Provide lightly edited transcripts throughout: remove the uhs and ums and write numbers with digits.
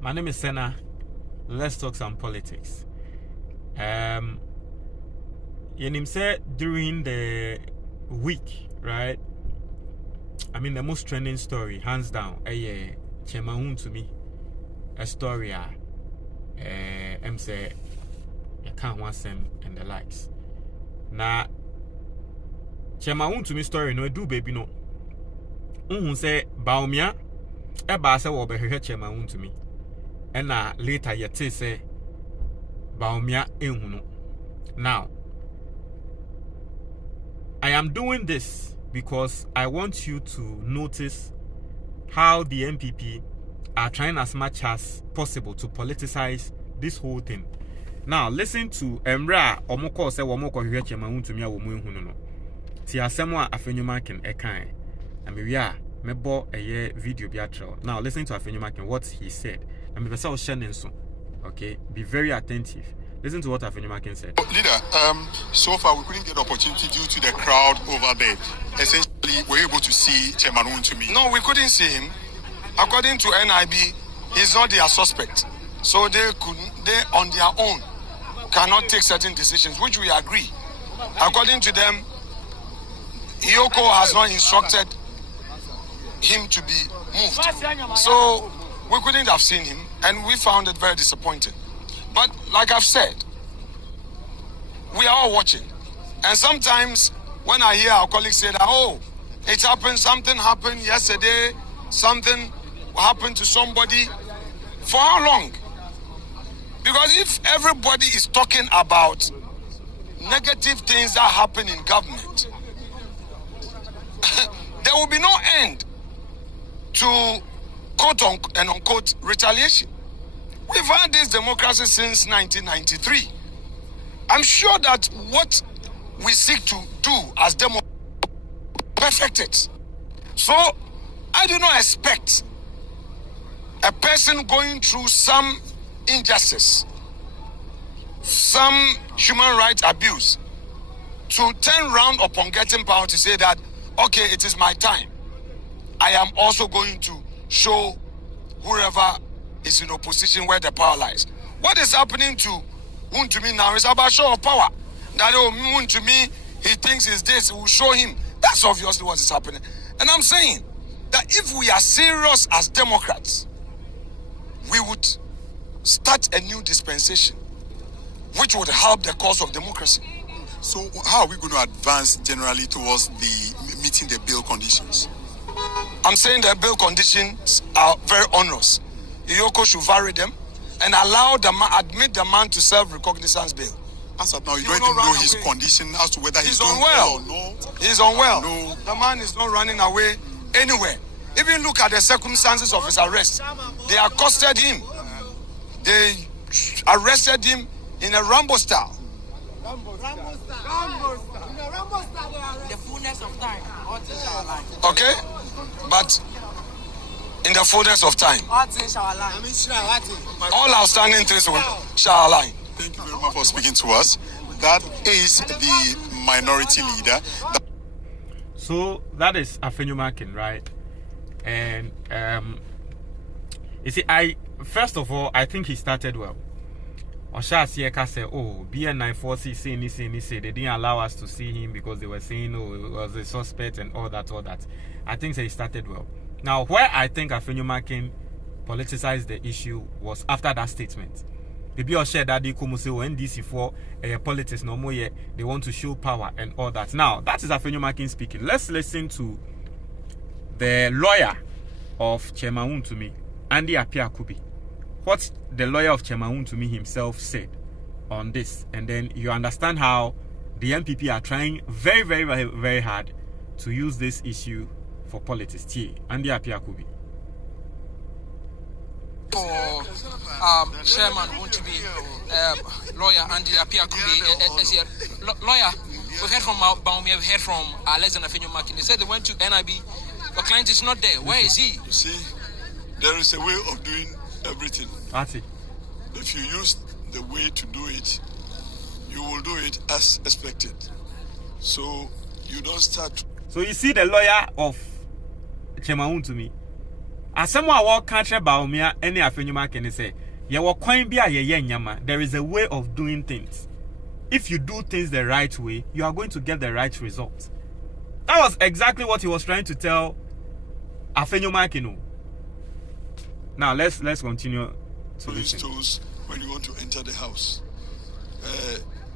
My name is Senna. Let's talk some politics. Yenim said during the week, right? I mean, the most trending story, hands down, Wontumi, a story. Say you can't want them and the likes. Now, Wontumi story no do baby no. Say Baumia, a basa will be here Wontumi. And later yet say Baumia Ehuno. Now, I am doing this because I want you to notice how the MPP are trying as much as possible to politicize this whole thing. Now, listen to Emra Omoko say Womoko here Wontumi a womu ehunu no. Ti asemo a Afenyo Markin ekan. Amewia mebo eye video bi atro. Now, listen to Afenyo Markin what he said. I mean, person share nso. Okay, be very attentive. Listen to what Afenyo Markin said. Leader, so far we couldn't get the opportunity due to the crowd over there. Essentially, we were able to see Chairman Wontumi. No, we couldn't see him. According to NIB, he's not their suspect. So they on their own cannot take certain decisions, which we agree. According to them, Iyoko has not instructed him to be moved. So we couldn't have seen him, and we found it very disappointing. But like I've said, we are all watching. And sometimes when I hear our colleagues say that, oh, it happened, something happened yesterday, something happened to somebody, for how long? Because if everybody is talking about negative things that happen in government, there will be no end to quote and unquote retaliation. We've had this democracy since 1993. I'm sure that what we seek to do as democrats perfect it. So I do not expect a person going through some injustice, some human rights abuse, to turn round upon getting power to say that, okay, it is my time. I am also going to show whoever is in opposition where the power lies. What is happening to Wontumi now is about show of power. That Wontumi, he thinks is this, we will show him. That's obviously what is happening. And I'm saying that if we are serious as Democrats, we would start a new dispensation, which would help the cause of democracy. So how are we going to advance generally towards the meeting the bill conditions? I'm saying the bill conditions are very onerous. Iyoko should vary them and allow admit the man to serve recognizance bill. As of now, you don't even know his condition as to whether he's doing well or no. He's unwell. No. The man is not running away anywhere. Even look at the circumstances of his arrest. They accosted him. They arrested him in a Rambo style. The fullness of time, all things shall align. Okay? But in the fullness of time, All things shall align. all outstanding things shall align. Thank you very much for speaking to us. That is the minority leader. So that is Afenyo Markin, right? And you see, first of all, I think he started well. Oshasieka said, oh, BN940 say they didn't allow us to see him because they were saying, oh, it was a suspect and all that. I think he started well. Now, where I think Afenyo Markin politicized the issue was after that statement. Maybe I'll share that they come say NDC for politics no more yet. They want to show power and all that. Now, that is Afenyo Markin speaking. Let's listen to the lawyer of Chairman Wontumi, Andy Apiakubi. What the lawyer of Chairman Wontumi himself said on this, and then you understand how the MPP are trying very, very, very, very hard to use this issue for politics. Andy Apiakubi. For Chairman Wontumi, lawyer Andy Apiakubi, lawyer, we've heard from Baumia, we've heard from Alexander Afenyo Markin. They said they went to NIB. The client is not there. Where is he? You see, there is a way of doing everything. That's it. If you use the way to do it, you will do it as expected. So you don't start. So you see the lawyer of Chairman Wontumi, asemo a wo country Baumia any Afenyo Markin say ye wo kwan bi a ye nyama. There is a way of doing things. If you do things the right way, you are going to get the right results. That was exactly what he was trying to tell Afenyo Markin. Now let's continue to listen. Toes when you want to enter the house.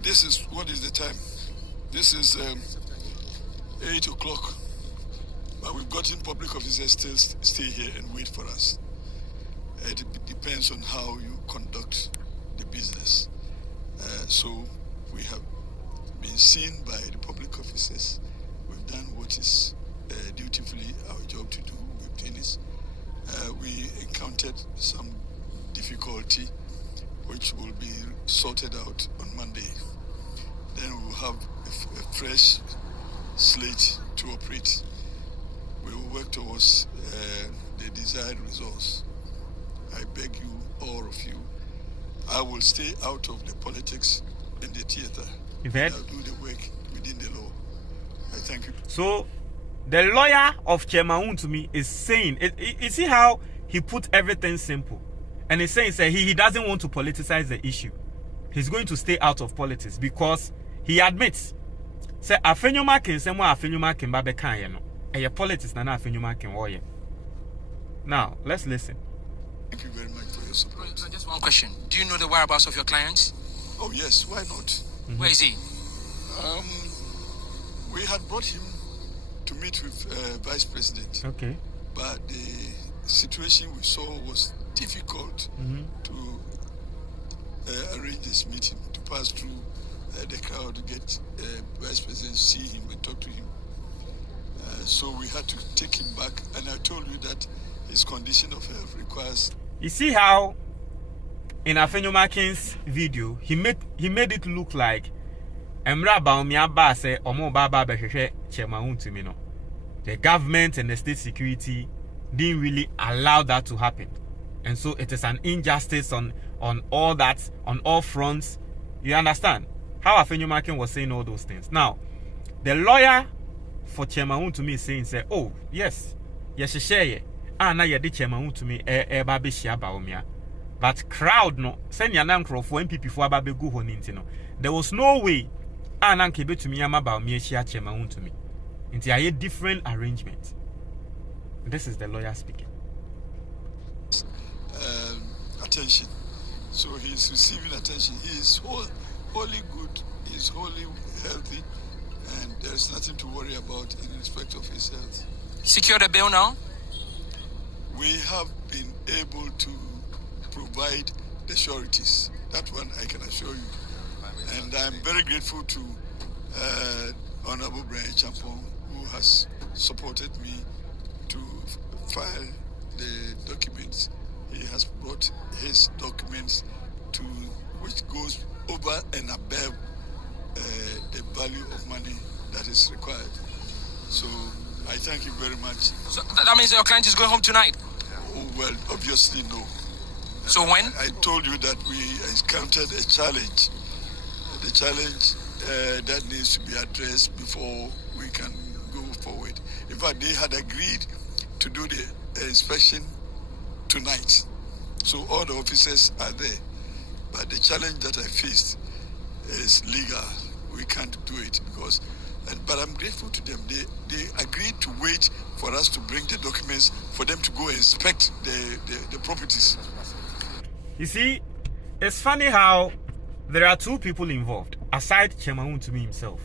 This is what is the time? This is 8 o'clock. But we've gotten public officers still stay here and wait for us. It depends on how you conduct the business. So we have been seen by the public officers. We've done what is dutifully our job to do. We've done this. We encountered some difficulty which will be sorted out on Monday. Then we will have a fresh slate to operate. We will work towards the desired results. I beg you, all of you, I will stay out of the politics and the theater. I'll do the work within the law. I thank you. So, the lawyer of Chairman Wontumi is saying, you see how he put everything simple? And he's saying he doesn't want to politicize the issue. He's going to stay out of politics because he admits, say, Afenyo Markin, say, more Afenyo Markin, babe kan no. Politics na Afenyo Markin warrior. Now, let's listen. Thank you very much for your support. Just one question. Do you know the whereabouts of your clients? Oh, yes. Why not? Mm-hmm. Where is he? We had brought him to meet with Vice President. Okay. But the situation we saw was difficult to arrange this meeting, to pass through the crowd to get Vice President, see him and talk to him. So we had to take him back, and I told you that his condition of health requires. You see how in Afenyo Markin's video he made it look like Emra Baumia ba say omo baba behwehwe Chairman Wontumi no. The government and the state security didn't really allow that to happen. And so it is an injustice on all that, on all fronts. You understand? How Afenyo Markin was saying all those things. Now, the lawyer for Chairman Wontumi is saying, oh, yes, share. Na ye de Chairman Wontumi ba be shia Baumia. But crowd no, send ya nankro for MPP for aba be go ho ninti no. There was no way nanke betumi ama Baumia shia Chairman Wontumi. Inti a different arrangement. This is the lawyer speaking. Attention. So he is receiving attention. He is wholly good. He is wholly healthy. And there is nothing to worry about in respect of his health. Secure the bail now? We have been able to provide the sureties. That one I can assure you. And I'm very grateful to Honorable Brian Champon, who has supported me to file the documents. He has brought his documents to which goes over and above the value of money that is required. So I thank you very much. So that means your client is going home tonight? Oh, well, obviously no. So when? I told you that we encountered a challenge. The challenge that needs to be addressed before we can go forward. In fact, they had agreed to do the inspection tonight. So all the officers are there. But the challenge that I faced is legal. We can't do it because, but I'm grateful to them. They agreed to wait for us to bring the documents for them to go inspect the properties. You see, it's funny how there are two people involved. Aside Chairman Wontumi himself,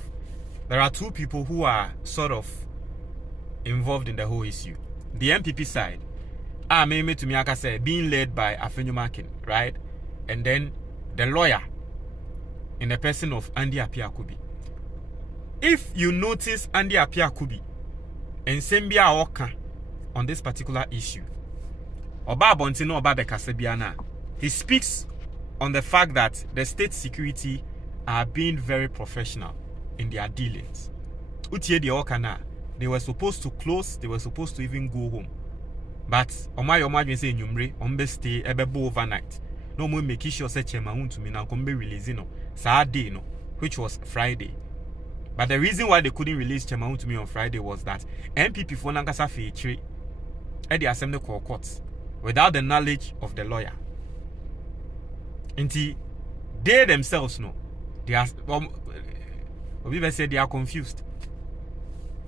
there are two people who are sort of involved in the whole issue. The MPP side, being led by Afenyo Markin, right? And then the lawyer in the person of Andy Apiakubi. If you notice Andy Apiakubi and Sembia Oka on this particular issue, Oba Bontino Oba Bekasebiana, he speaks on the fact that the state security are being very professional in their dealings. Utie de Okana, they were supposed to close, they were supposed to even go home. But Omay say Numre, Ombe stay ebebo overnight. No more make sure say Chairman Wontumi now come be releasing no Saturday no, which was Friday. But the reason why they couldn't release Chairman Wontumi on Friday was that MPP for Nankasa Feature at the assembly courts without the knowledge of the lawyer. Until they themselves know. They are we say they are confused.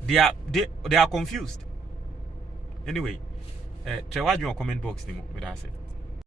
They are confused. Anyway, try watch your comment box with us.